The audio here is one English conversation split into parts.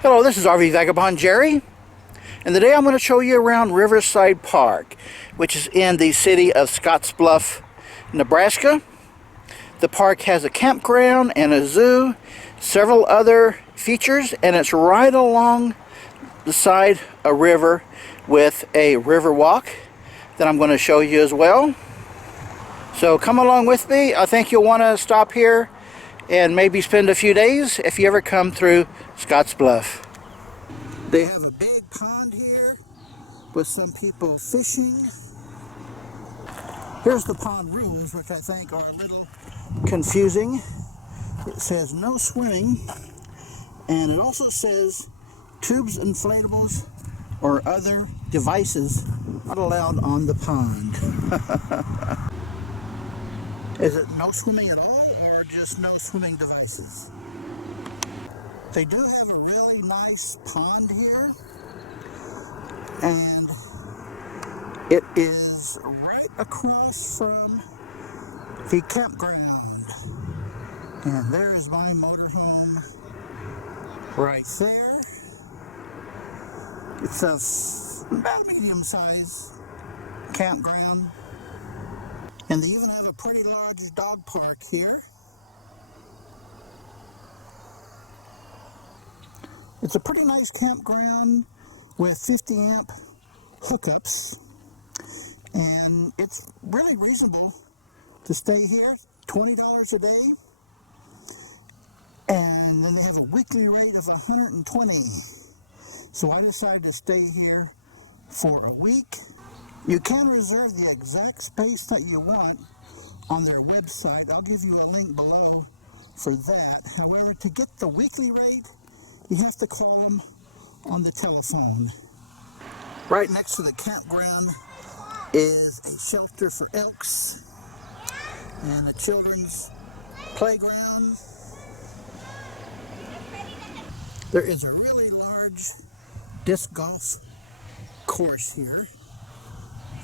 Hello, this is RV Vagabond Jerry, and today I'm going to show you around Riverside Park, which is in the city of Scottsbluff, Nebraska. The park has a campground and a zoo, several other features, and it's right along the side of a river with a river walk that I'm going to show you as well. So come along with me. I think you'll want to stop here and maybe spend a few days if you ever come through Scottsbluff. They have a big pond here with some people fishing. Here's the pond rules, which I think are a little confusing. It says no swimming, and it also says tubes, inflatables, or other devices not allowed on the pond. Is it no swimming at all, or just no swimming devices? They do have a really nice pond here, and it is right across from the campground. And there is my motorhome right there. It's about medium-sized campground. And they even have a pretty large dog park here. It's a pretty nice campground with 50 amp hookups, and it's really reasonable to stay here, $20 a day, and then they have a weekly rate of $120. So I decided to stay here for a week. You can reserve the exact space that you want on their website. I'll give you a link below for that. However, to get the weekly rate, you have to call them on the telephone. Right next to the campground is a shelter for elks and a children's playground. There is a really large disc golf course here.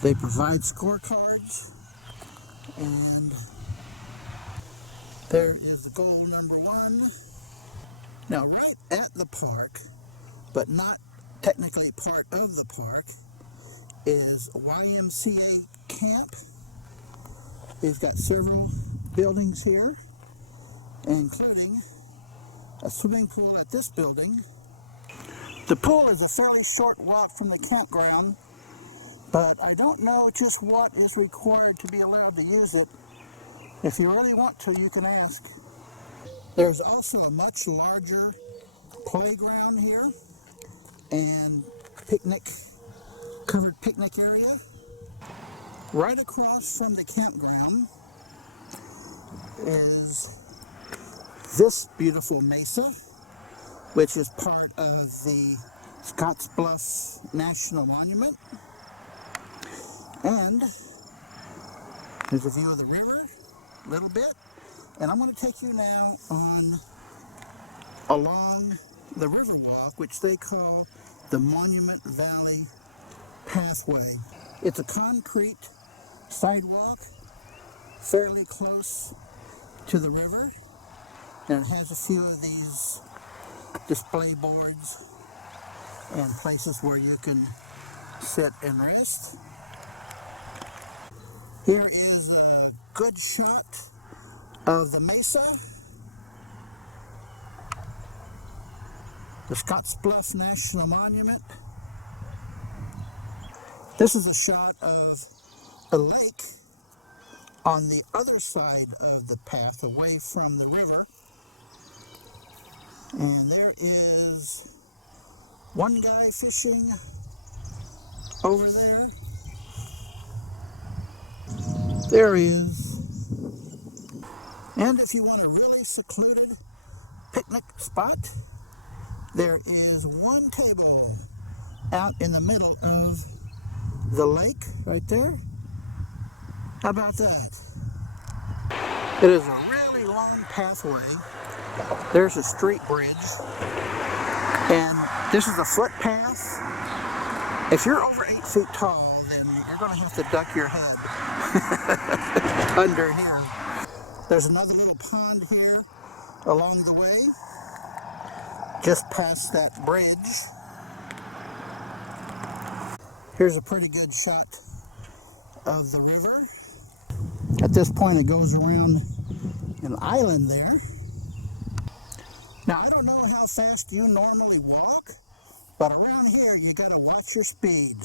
They provide scorecards, and there is goal number 1. Now, right at the park, but not technically part of the park, is a YMCA camp. They've got several buildings here, including a swimming pool at this building. The pool is a fairly short walk from the campground, but I don't know just what is required to be allowed to use it. If you really want to, you can ask. There's also a much larger playground here and covered picnic area. Right across from the campground is this beautiful mesa, which is part of the Scottsbluff National Monument. And there's a view of the river, a little bit. And I'm going to take you now along the river walk, which they call the Monument Valley Pathway. It's a concrete sidewalk fairly close to the river, and it has a few of these display boards and places where you can sit and rest. Here is a good shot of the mesa, the Scottsbluff National Monument. This is a shot of a lake on the other side of the path, away from the river. And there is one guy fishing over there. There he is. And if you want a really secluded picnic spot, there is one table out in the middle of the lake right there. How about that? It is a really long pathway. There's a street bridge, and this is a footpath. If you're over 8 feet tall, then you're going to have to duck your head under here. There's another little pond here along the way. just past that bridge. Here's a pretty good shot of the river. At this point it goes around an island there. Now I don't know how fast you normally walk, but around here you gotta watch your speed.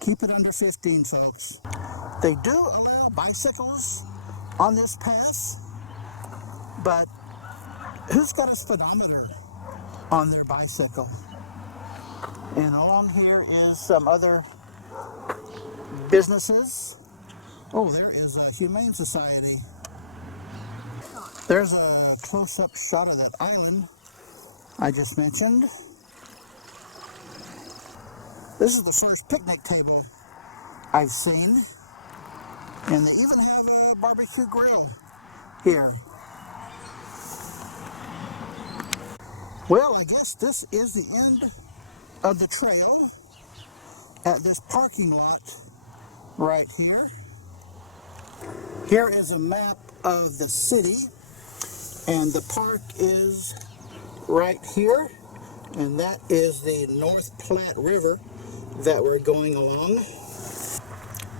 Keep it under 15, folks. They do allow bicycles on this pass, but who's got a speedometer on their bicycle? And along here is some other businesses. Oh, there is a Humane Society. There's a close-up shot of that island I just mentioned. This is the first picnic table I've seen. And they even have a barbecue grill here. Well, I guess this is the end of the trail at this parking lot right here. Here is a map of the city, and the park is right here, and that is the North Platte River that we're going along.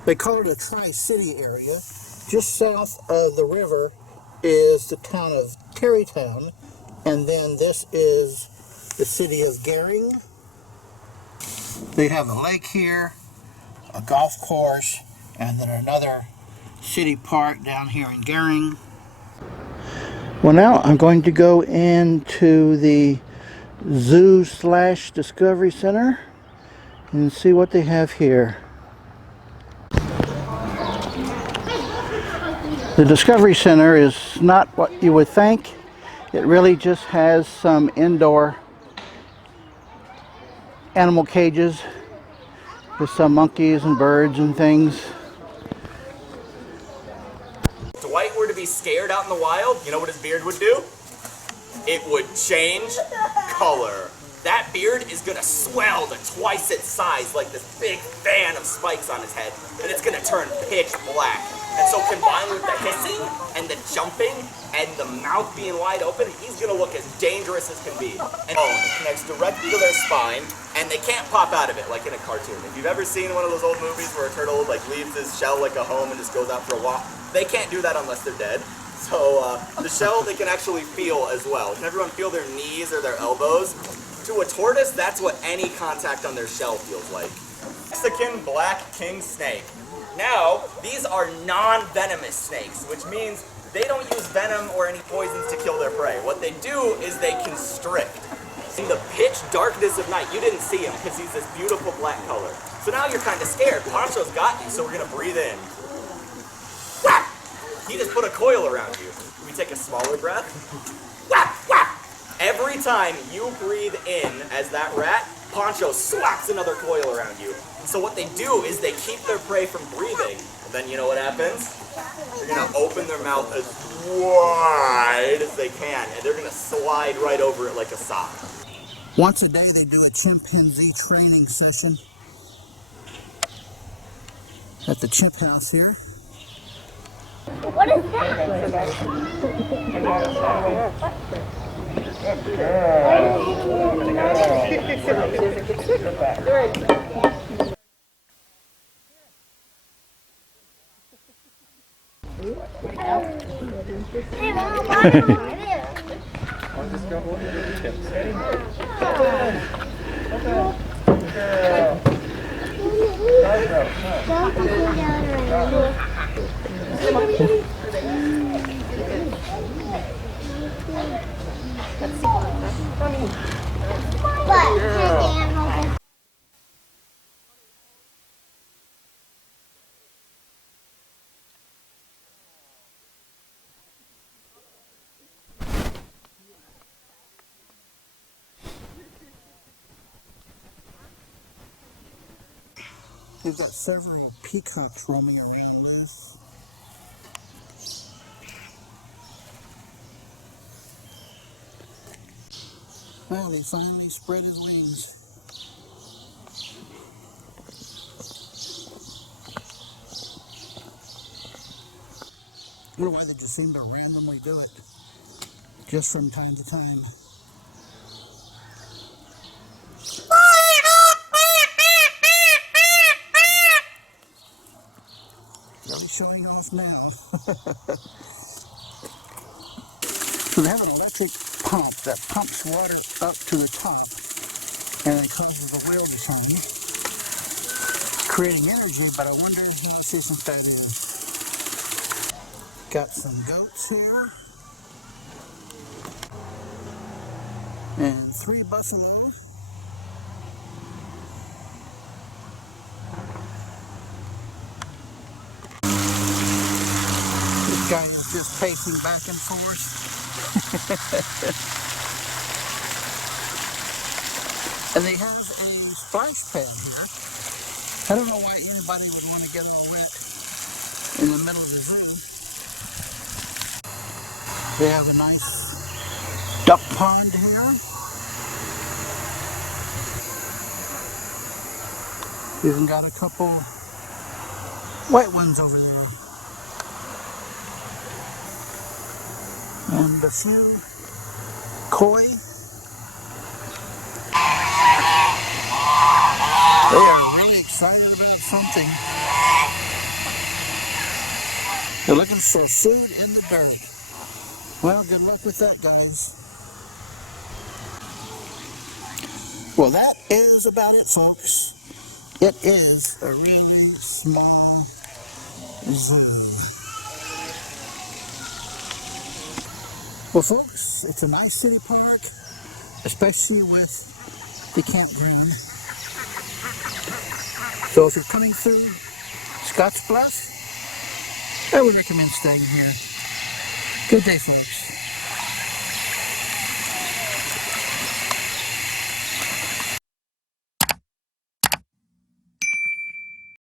They call it a Tri-City area. Just south of the river is the town of Terrytown, and then this is the city of Gering. They have a lake here, a golf course, and then another city park down here in Gering. Well, now I'm going to go into the Zoo/Discovery Center and see what they have here. The Discovery Center is not what you would think. It really just has some indoor animal cages with some monkeys and birds and things. If Dwight were to be scared out in the wild, you know what his beard would do? It would change color. That beard is gonna swell to twice its size like this big fan of spikes on his head, and it's gonna turn pitch black. And so combined with the hissing and the jumping and the mouth being wide open, he's gonna look as dangerous as can be. And it connects directly to their spine, and they can't pop out of it like in a cartoon. If you've ever seen one of those old movies where a turtle like leaves his shell like a home and just goes out for a walk, they can't do that unless they're dead. So the shell they can actually feel as well. Can everyone feel their knees or their elbows? To a tortoise, that's what any contact on their shell feels like. Mexican black king snake. Now, these are non-venomous snakes, which means they don't use venom or any poisons to kill their prey. What they do is they constrict. In the pitch darkness of night, you didn't see him because he's this beautiful black color. So now you're kind of scared. Poncho's got you, so we're going to breathe in. Whap! He just put a coil around you. Can we take a smaller breath? Whap! Whap! Every time you breathe in as that rat, Poncho slaps another coil around you. And so what they do is they keep their prey from breathing. And then you know what happens? They're going to open their mouth as wide as they can, and they're going to slide right over it like a sock. Once a day they do a chimpanzee training session at the chimp house here. What is that? Hey, Mom, I'll just go hold the chips. We've got several peacocks roaming around loose. Well, he finally spread his wings. I wonder why they just seem to randomly do it, just from time to time. showing off now. So they have an electric pump that pumps water up to the top and it causes the wheel to turn, creating energy, but I wonder, let's see some that is. Got some goats here. And 3 buffalo. This guy is just pacing back and forth. And they have a splash pad here. I don't know why anybody would want to get all wet in the middle of the zoo. They have a nice duck pond here. Even got a couple white ones over there. And a few koi. They are really excited about something. They're looking for food in the dirt. Well, good luck with that, guys. Well, that is about it, folks. It is a really small zoo. Well, folks, it's a nice city park, especially with the campground. So if you're coming through Scottsbluff, I would recommend staying here. Good day, folks.